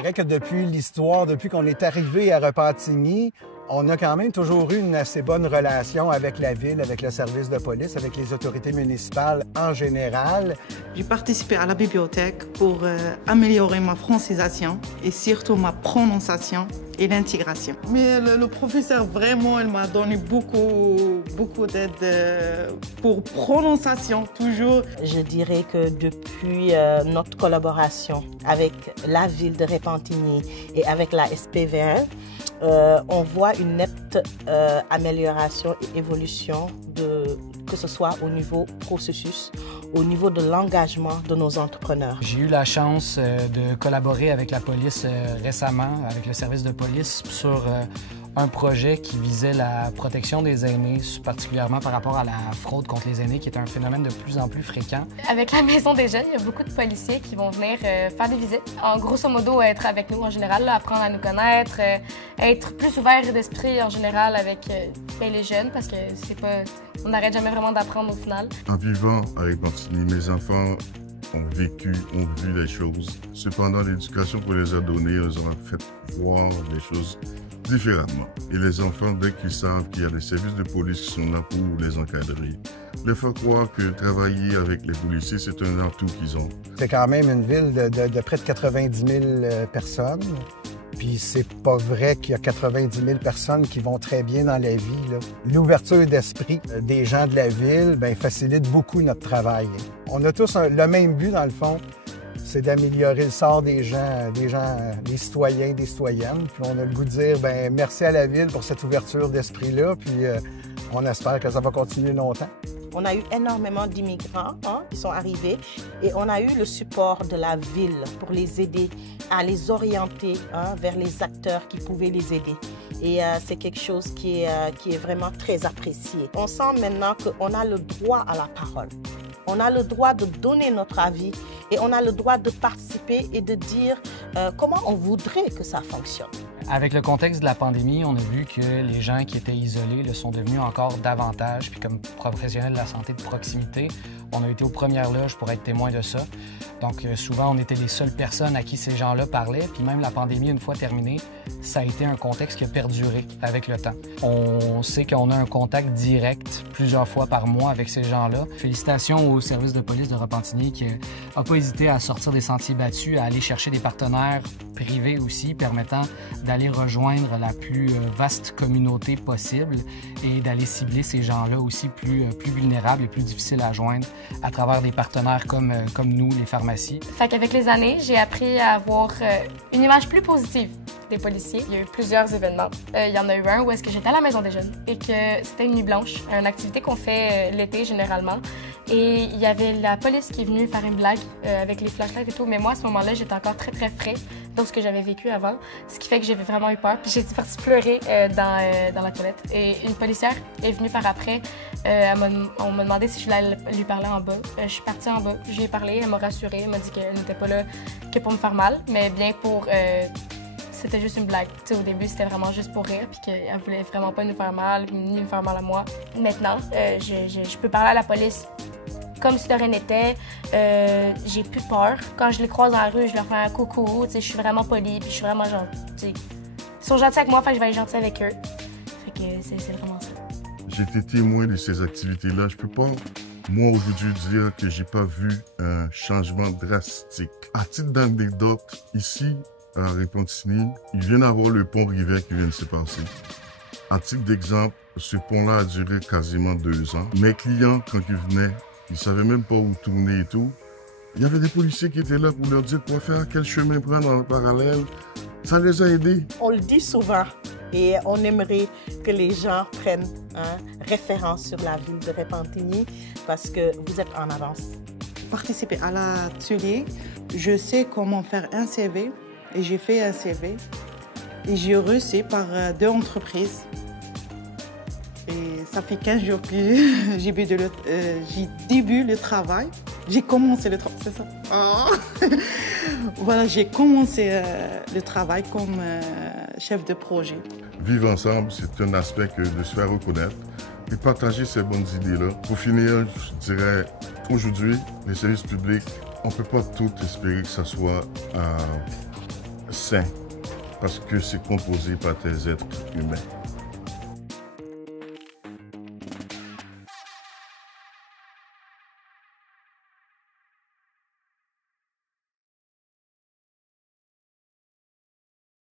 dirais que depuis l'histoire, depuis qu'on est arrivé à Repentigny, on a quand même toujours eu une assez bonne relation avec la ville, avec le service de police, avec les autorités municipales en général. J'ai participé à la bibliothèque pour améliorer ma francisation et surtout ma prononciation et l'intégration. Mais le professeur, vraiment, il m'a donné beaucoup d'aide pour prononciation, toujours. Je dirais que depuis notre collaboration avec la ville de Repentigny et avec la SPVR, on voit une nette amélioration et évolution que ce soit au niveau processus, au niveau de l'engagement de nos entrepreneurs. J'ai eu la chance de collaborer avec la police récemment, avec le service de police, sur un projet qui visait la protection des aînés, particulièrement par rapport à la fraude contre les aînés, qui est un phénomène de plus en plus fréquent. Avec la Maison des Jeunes, il y a beaucoup de policiers qui vont venir faire des visites. En grosso modo, être avec nous en général, là, apprendre à nous connaître, être plus ouvert d'esprit en général avec les jeunes, parce que on n'arrête jamais vraiment d'apprendre au final. En vivant à Repentigny, mes enfants ont vécu, ont vu les choses. Cependant, l'éducation qu'on les a donnée, elles ont fait voir les choses différemment. Et les enfants, dès qu'ils savent qu'il y a des services de police qui sont là pour les encadrer, leur faire croire que travailler avec les policiers, c'est un atout qu'ils ont. C'est quand même une ville de près de 90 000 personnes. Puis c'est pas vrai qu'il y a 90 000 personnes qui vont très bien dans la vie. L'ouverture d'esprit des gens de la ville facilite beaucoup notre travail. On a tous le même but, dans le fond, c'est d'améliorer le sort des citoyens, des citoyennes. Puis on a le goût de dire merci à la ville pour cette ouverture d'esprit-là, puis on espère que ça va continuer longtemps. On a eu énormément d'immigrants qui sont arrivés et on a eu le support de la ville pour les aider à les orienter vers les acteurs qui pouvaient les aider. Et c'est quelque chose qui est vraiment très apprécié. On sent maintenant qu'on a le droit à la parole. On a le droit de donner notre avis et on a le droit de participer et de dire comment on voudrait que ça fonctionne. Avec le contexte de la pandémie, on a vu que les gens qui étaient isolés le sont devenus encore davantage. Puis comme professionnels de la santé de proximité, on a été aux premières loges pour être témoins de ça. Donc souvent, on était les seules personnes à qui ces gens-là parlaient. Puis même la pandémie, une fois terminée, ça a été un contexte qui a perduré avec le temps. On sait qu'on a un contact direct plusieurs fois par mois avec ces gens-là. Félicitations au service de police de Repentigny qui n'a pas hésité à sortir des sentiers battus, à aller chercher des partenaires privés aussi, permettant d'aller rejoindre la plus vaste communauté possible et d'aller cibler ces gens-là aussi plus vulnérables et plus difficiles à joindre à travers des partenaires comme nous, les pharmacies. Fait qu'avec les années, j'ai appris à avoir une image plus positive des policiers. Il y a eu plusieurs événements. Il y en a eu un où est-ce que j'étais à la Maison des Jeunes et que c'était une nuit blanche, une activité qu'on fait l'été généralement. Et il y avait la police qui est venue faire une blague avec les flashlights et tout. Mais moi, à ce moment-là, j'étais encore très frais dans ce que j'avais vécu avant. Ce qui fait que j'avais vraiment eu peur. Puis j'ai partie pleurer dans la toilette. Et une policière est venue par après. On m'a demandé si je voulais lui parler en bas. Je suis partie en bas. Je lui ai parlé. Elle m'a rassurée. Elle m'a dit qu'elle n'était pas là que pour me faire mal, mais bien pour... C'était juste une blague. T'sais, au début, c'était vraiment juste pour rire, puis qu'elle voulait vraiment pas nous faire mal, ni me faire mal à moi. Maintenant, je peux parler à la police comme si de rien n'était. J'ai plus peur. Quand je les croise dans la rue, je leur fais un coucou. Je suis vraiment polie, puis je suis vraiment gentille. Ils sont gentils avec moi, fait que je vais être gentille avec eux. Fait que c'est vraiment ça. J'ai été témoin de ces activités-là. Je peux pas, moi, aujourd'hui, dire que j'ai pas vu un changement drastique. À titre d'anecdote, ici, à Repentigny, il vient d'avoir le pont Rivière qui vient de se passer. À titre d'exemple, ce pont-là a duré quasiment 2 ans. Mes clients, quand ils venaient, ils ne savaient même pas où tourner et tout. Il y avait des policiers qui étaient là pour leur dire quoi faire, quel chemin prendre en parallèle. Ça les a aidés. On le dit souvent et on aimerait que les gens prennent référence sur la ville de Repentigny parce que vous êtes en avance. Participer à l'atelier, je sais comment faire un CV. Et j'ai fait un CV et j'ai reçu par 2 entreprises. Et ça fait 15 jours que j'ai début le travail. J'ai commencé le travail, c'est ça. Oh. Voilà, j'ai commencé le travail comme chef de projet. Vivre ensemble, c'est un aspect que de se faire reconnaître et partager ces bonnes idées-là. Pour finir, je dirais, aujourd'hui, les services publics, on ne peut pas tout espérer que ça soit sain parce que c'est composé par des êtres humains.